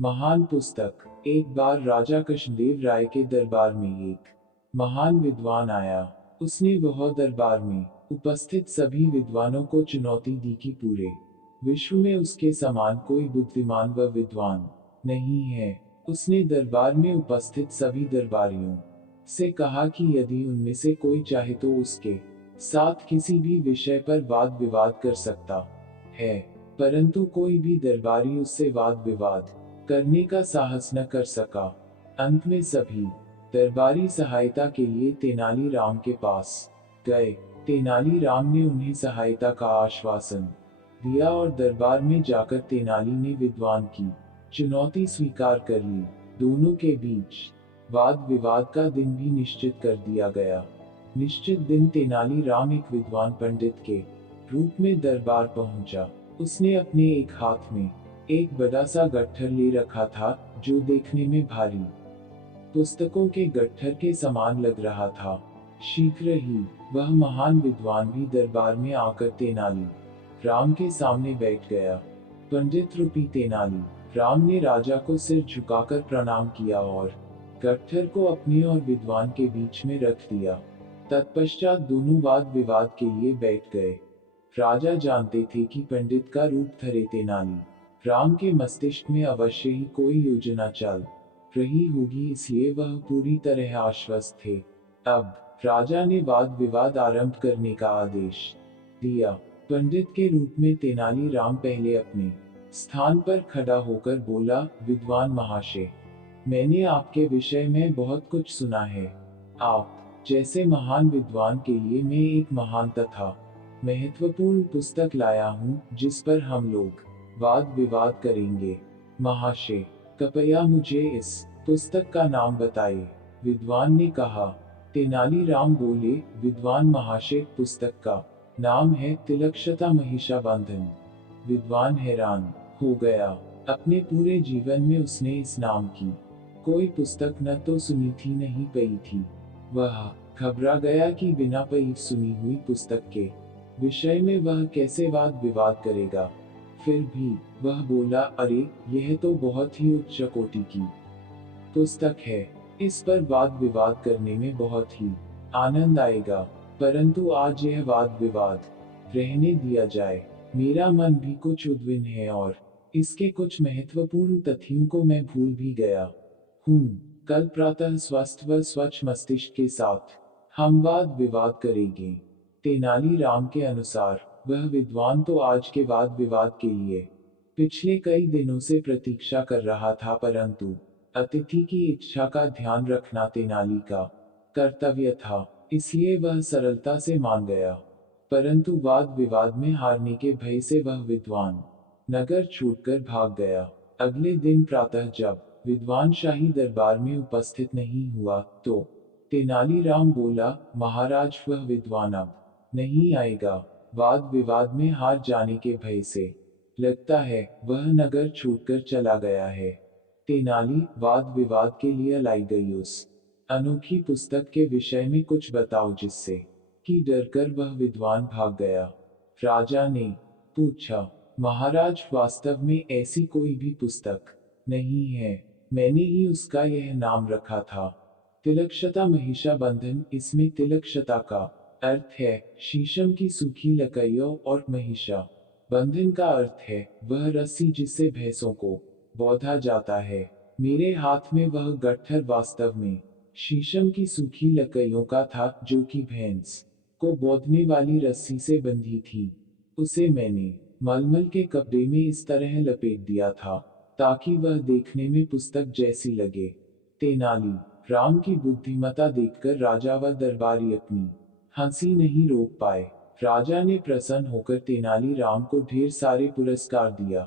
महान पुस्तक। एक बार राजा कृष्णदेव राय के दरबार में एक महान विद्वान आया। उसने वह दरबार में उपस्थित सभी विद्वानों को चुनौती दी कि पूरे विश्व में उसके समान कोई बुद्धिमान व विद्वान नहीं है। उसने दरबार में उपस्थित सभी दरबारियों से कहा कि यदि उनमें से कोई चाहे तो उसके साथ किसी भी विषय पर वाद विवाद कर सकता है, परंतु कोई भी दरबारी उससे वाद विवाद करने का साहस न कर सका। अंत में सभी दरबारी सहायता के लिए तेनालीराम के पास गए। तेनालीराम ने उन्हें सहायता का आश्वासन दिया और दरबार में जाकर तेनाली ने विद्वान की चुनौती स्वीकार कर ली। दोनों के बीच वाद विवाद का दिन भी निश्चित कर दिया गया। निश्चित दिन तेनालीराम एक विद्वान पंडित के रूप में दरबार पहुंचा। उसने अपने एक हाथ में एक बड़ा सा गट्ठर ले रखा था, जो देखने में भारी पुस्तकों के गट्ठर के समान लग रहा था। शीघ्र ही वह महान विद्वान भी दरबार में आकर तेनाली राम के सामने बैठ गया। पंडित रूपी तेनाली राम ने राजा को सिर झुकाकर प्रणाम किया और गट्ठर को अपने और विद्वान के बीच में रख दिया। तत्पश्चात दोनों वाद विवाद के लिए बैठ गए। राजा जानते थे कि पंडित का रूप धरे तेनाली राम के मस्तिष्क में अवश्य ही कोई योजना चल रही होगी, इसलिए वह पूरी तरह आश्वस्त थे। अब राजा ने वाद विवाद आरंभ करने का आदेश दिया। पंडित के रूप में तेनालीराम पहले अपने स्थान पर खड़ा होकर बोला, विद्वान महाशय, मैंने आपके विषय में बहुत कुछ सुना है। आप जैसे महान विद्वान के लिए मैं एक महान तथा महत्वपूर्ण पुस्तक लाया हूँ, जिस पर हम लोग वाद विवाद करेंगे। महाशय, कृपया मुझे इस पुस्तक का नाम बताइए। विद्वान ने कहा। तेनालीराम बोले, विद्वान महाशय, पुस्तक का नाम है तिलक्षता महिषाबंधन। विद्वान हैरान हो गया। अपने पूरे जीवन में उसने इस नाम की कोई पुस्तक न तो सुनी थी नहीं पढ़ी थी। वह घबरा गया कि बिना पढ़ी सुनी हुई पुस्तक के विषय में वह कैसे वाद विवाद करेगा। फिर भी वह बोला, अरे यह तो बहुत ही उच्च कोटि की पुस्तक है, इस पर वाद विवाद करने में बहुत ही आनंद आएगा, परंतु आज यह वाद विवाद रहने दिया जाए। मेरा मन भी कुछ उद्विग्न है और इसके कुछ महत्वपूर्ण तथ्यों को मैं भूल भी गया हूँ। कल प्रातः स्वस्थ व स्वच्छ मस्तिष्क के साथ हम वाद विवाद करेंगे। तेनालीराम के अनुसार वह विद्वान तो आज के वाद विवाद के लिए पिछले कई दिनों से प्रतीक्षा कर रहा था, परंतु अतिथि की इच्छा का ध्यान रखना तेनाली का कर्तव्य था, इसलिए वह सरलता से मान गया। परंतु वाद विवाद में हारने के भय से वह विद्वान नगर छोड़कर भाग गया। अगले दिन प्रातः जब विद्वान शाही दरबार में उपस्थित नहीं हुआ, तो तेनालीराम बोला, महाराज, वह विद्वान अब नहीं आएगा। वाद विवाद में हार जाने के भय से लगता है वह नगर छूटकर चला गया है। तेनाली, वाद विवाद के लिए लाई गई उस अनोखी पुस्तक के विषय में कुछ बताओ जिससे कि डरकर वह विद्वान भाग गया। राजा ने पूछा। महाराज, वास्तव में ऐसी कोई भी पुस्तक नहीं है, मैंने ही उसका यह नाम रखा था, तिलक्षता महिषाबंधन। इसमें तिलक्षता का अर्थ है शीशम की सूखी लकड़ियों और महिषा बंधन का अर्थ है वह रस्सी जिससे भैंसों को बांधा जाता है। मेरे हाथ में वह गट्ठर वास्तव में शीशम की सूखी लकड़ियों का था, जो कि भैंस को बांधने वाली रस्सी से बंधी थी। उसे मैंने मलमल के कपड़े में इस तरह लपेट दिया था ताकि वह देखने में पुस्तक जैसी लगे। तेनाली राम की बुद्धिमत्ता देखकर राजा व दरबारी अपनी हंसी नहीं रोक पाए। राजा ने प्रसन्न होकर तेनालीराम को ढेर सारे पुरस्कार दिया।